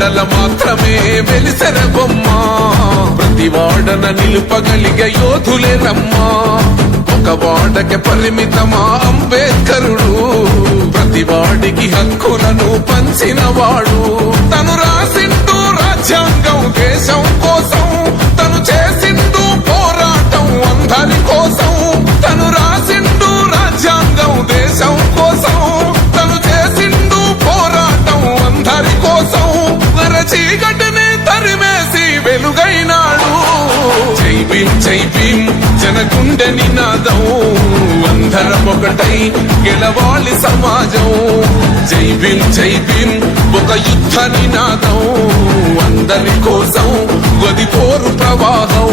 వాడల మాత్రమే వెలిసెర బొమ్మ, ప్రతి వాడన నిలుపగలిగే యోధులే రమ్మా. ఒక వాడకి పరిమితమా అంబేద్కరుడు, ప్రతి వాడికి హక్కులను పంచిన వాడు. తను రాసిండు రాజ్యాంగం దేశం కోసం, తను చేసిండు పోరాటం అందరి కోసం. తను రాసిండు రాజ్యాంగం దేశం కోసం, తను చేసిండు పోరాటం అందరి కోసం. చీకటిని తరిమేసి వెలుగైనాడు. జై భీమ్ జై భీమ్ జనగుండె నినాదం, అందరం ఒకటై గెలవాలి సమాజం. జై భీమ్ జై భీమ్ ఒక యుద్ధ నినాదం, అందరి కోసం గదిపోరు ప్రవాహం.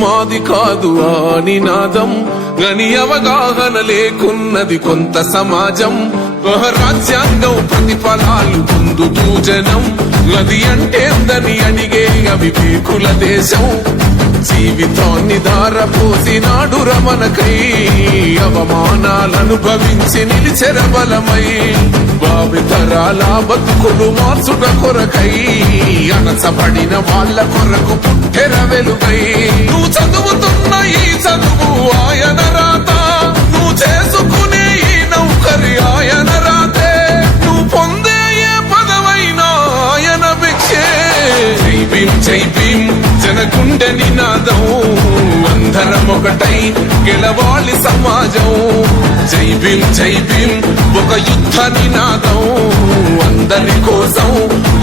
మాది కాదు ఆ నినాదం, గని అవగాహన లేకున్నది కొంత సమాజం. రాజ్యాంగం ప్రతిఫలాలు పొందుతూ జనం, అది అంటేందని అడిగే అవివేకుల దేశం. జీవితాన్ని ధారపోసినాడు రమణకై, అవమానాలనుభవించి నిలిచెర బలమై. భావితరాల బతుకులు మార్చుట కొరకై, అనసబడిన వాళ్ళ కొరకు పుట్టెర వెలుగై. నువ్వు చదువుతున్న ఈ చదువు ఆయన రాత, నువ్వు చేసుకునే ఈ నౌకరి ఆయన రాతే, నువ్వు పొందే ఏ పదవైనా ఆయన భిక్షే. జై భీమ్ జై భీమ్ జనగుండె నినాదం, అందరం ఒకటై గెలవాలి సమాజం. జై భీమ్ జై భీమ్ ఒక యుద్ధ నినాదం, అందరి కోసం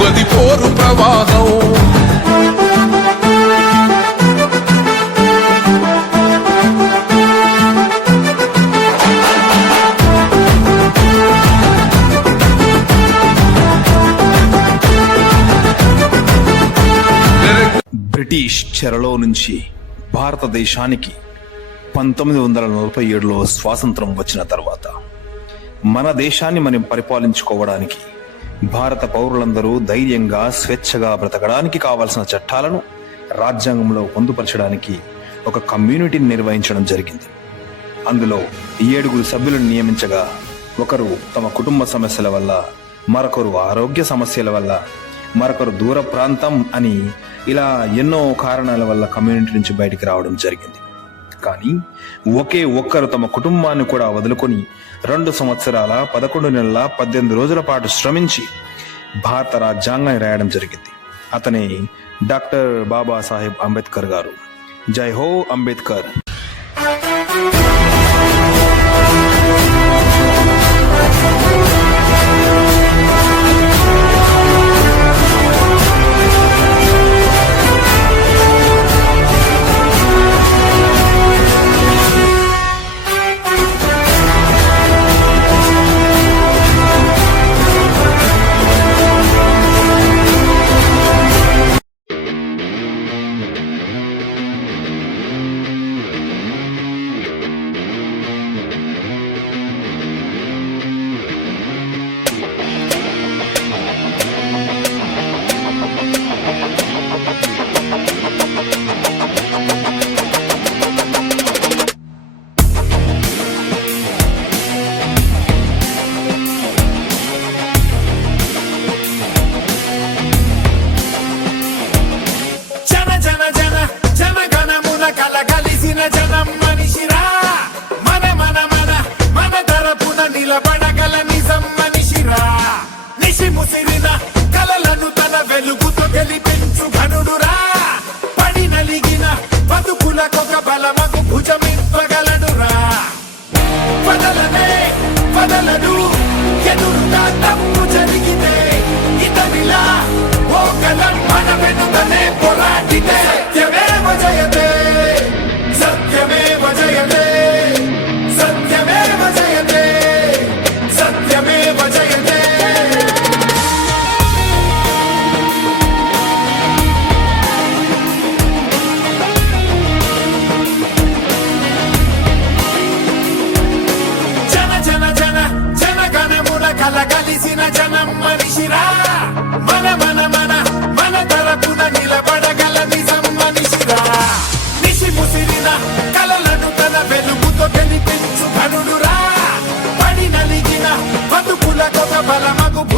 గదిపోరు ప్రవాహం. బ్రిటిష్ చెరలో నుంచి భారతదేశానికి 1947లో స్వాతంత్రం వచ్చిన తర్వాత మన దేశాన్ని మనం పరిపాలించుకోవడానికి భారత పౌరులందరూ ధైర్యంగా స్వేచ్ఛగా బ్రతకడానికి కావాల్సిన చట్టాలను రాజ్యాంగంలో పొందుపరచడానికి ఒక కమ్యూనిటీని నిర్వహించడం జరిగింది. అందులో 7 సభ్యులను నియమించగా, ఒకరు తమ కుటుంబ సమస్యల వల్ల, మరొకరు ఆరోగ్య సమస్యల వల్ల, మరొకరు దూర ప్రాంతం అని, ఇలా ఎన్నో కారణాల వల్ల కమ్యూనిటీ నుంచి బయటికి రావడం జరిగింది. కానీ ఒకే ఒక్కరు తమ కుటుంబాన్ని కూడా వదులుకొని 2 సంవత్సరాల 11 నెలల 18 రోజుల పాటు శ్రమించి భారత రాజ్యాంగాన్ని రాయడం జరిగింది. అతనే డాక్టర్ బాబాసాహెబ్ అంబేద్కర్ గారు. జై హో అంబేద్కర్.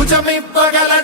భుజమివ్వగల